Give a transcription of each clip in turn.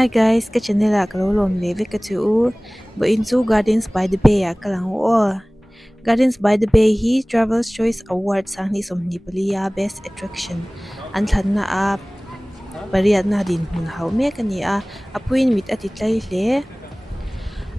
Hi guys, ka channel a kalo lom leve ka chu bo in chu Gardens by the Bay a kalang o. Gardens by the Bay hi Travelers Choice Award sang ni somni paliya Best Attraction an thlan na a pariat na din mun hau me kani a apuin mit ati tlai hle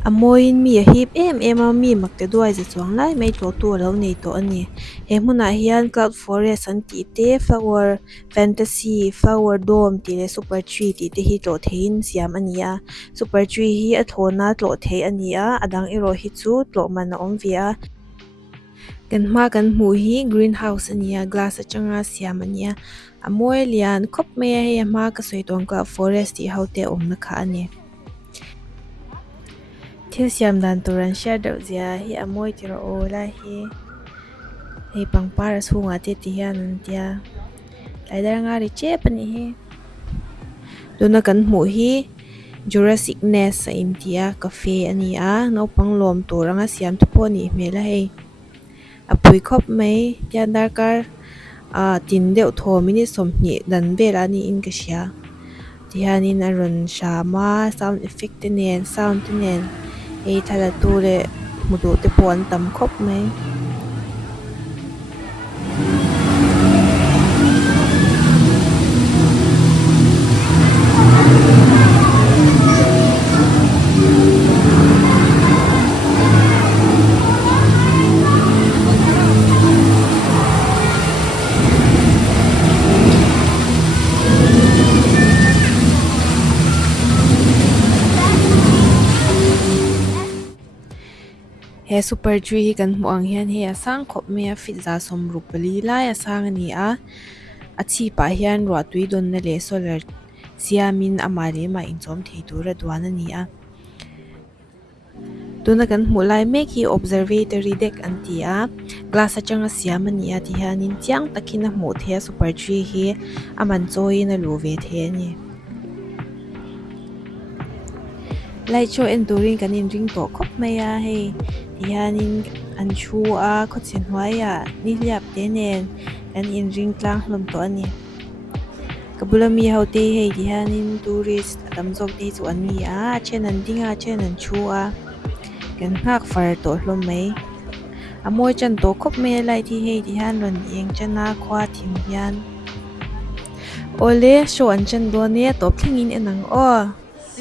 amoin mi a hip em a mi makte duai za chuang lai mai to tu lo nei to ani he hmuna hian cloud forest an ti te flower fantasy flower dome ti le super tree ti te hi to thein siam ania super tree hi a thona tlo the ania adang ero hi chu tlo man a om via kan hma kan hmu hi greenhouse ania glass atanga siam ania amoi lian khop me he hma ka soitong ka forest ti haute om na kha ani thil siam dan turan share do zia hi amoi tiro o la hi hei pangpar chunga te ti hian an tia laidar nga ri che pani hi duna kan hmu hi Jurassic Nest sa India cafe ani a no panglom turanga siam tu po ni mela hei apui khop mai yan darkar tin deuh tho mini somni dan bela ni in ka sia tihanin aron shama sound effect te nen sound te nen ei thala tu le mudu te pon tam khop mai he super tree hi kan hmu ang hian he asang khop me a fit za som ruk pali lai asang ani a chi pa hian ro tui don na le solar siamin amale ma inchom thei tur a duan ani a tuna kan hmu lai mek hi observatory deck an ti a glass atanga siam ani a ti hianin chiang takin a hmu the super tree hi aman choi na lu ve the ani lai cho enduring kan in ring to khop mai a hei hianin an thu a khochin hnuaia ni hliap te nen kan in ring tlang hlom to ani kabulami haute hei hianin tourist adam jok te chu an ni a chen an dinga chen an thu a kan hak far to hlom mai amoi chan to khop mai lai thi hei hian ron eng chana khwa thim hian ole show an chan do ne top thingin enang o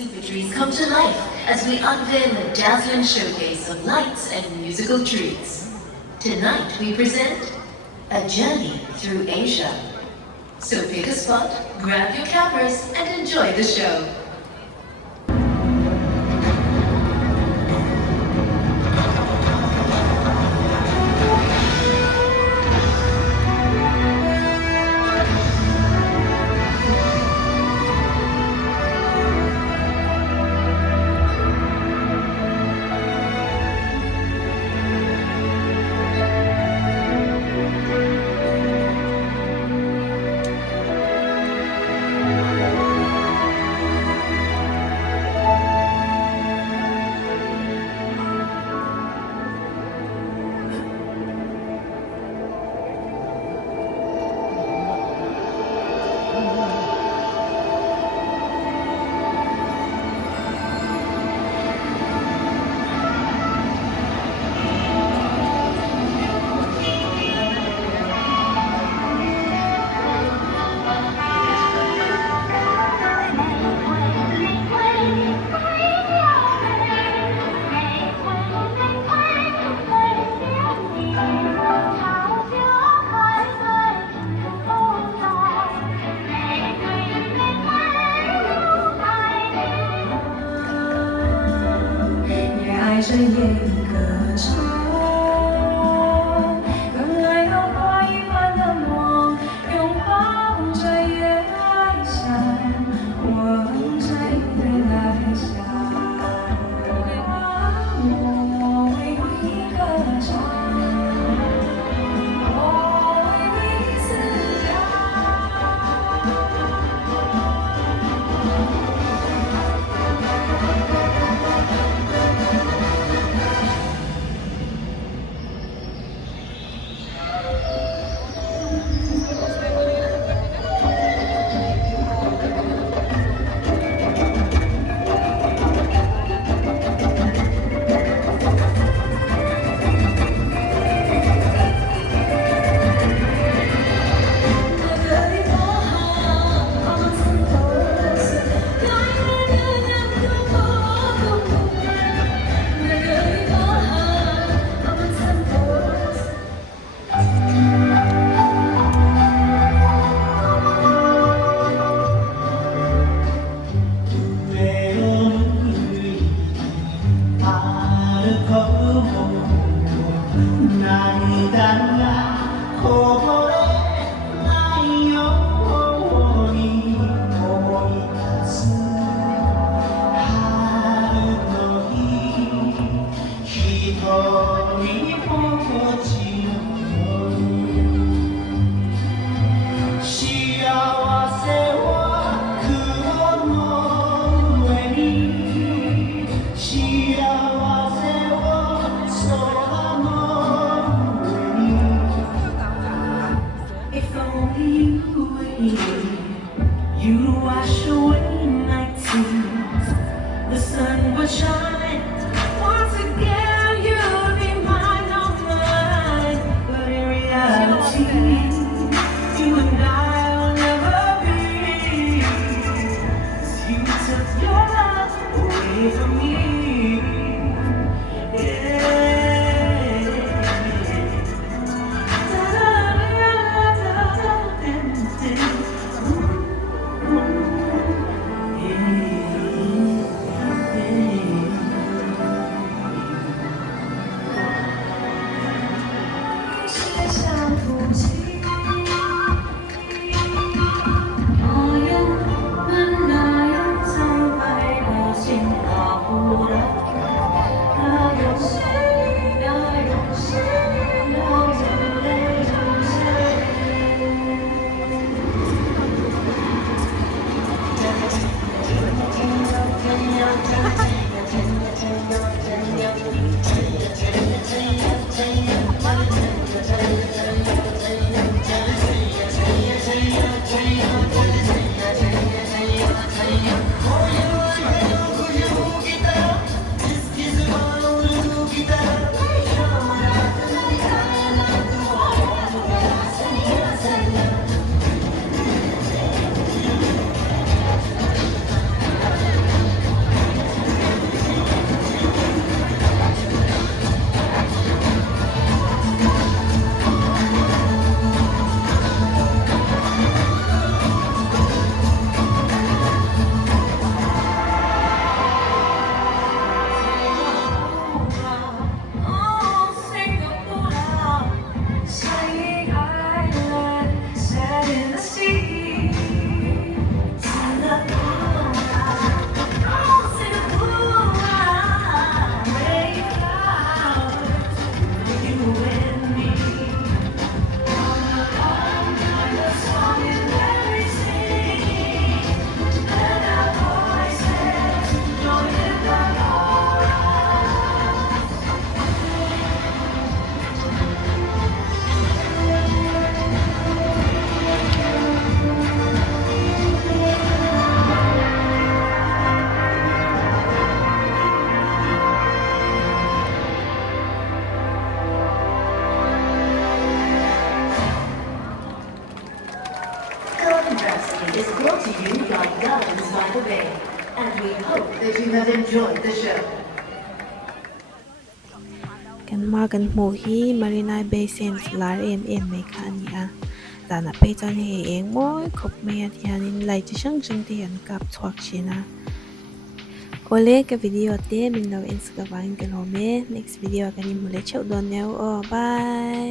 Super trees come to life as we unveil a dazzling showcase of lights and musical trees. Tonight we present A Journey Through Asia. So pick a spot, grab your cameras and enjoy the show. こぼれないように思い出す春の日一人ぼっちの夜幸せは雲の上に幸せは空の上に If only you were here, you'd wash away my tears. The sun would shine once again. You'd be mine, oh mine. But in reality, you and I will never be. 'Cause you took your love away from me. Golden Rhapsody is brought to you by Gardens by the Bay, and we hope that you have enjoyed the show. กันมากันหมู่ฮีมารีนายเบเซนส์ลาเอ็มไม่ค่ะนี่อ่ะแต่น่ะไปจอนเฮเองม้อยคบเมียที่อันนี้ไหลจะช่างจังที่อันกับทวักชินะโอเล่กับวิดีโอเต้มินเราเอ็นสกับวางกันโอเม next video กันนี่มุเลเชลโดนแนวบาย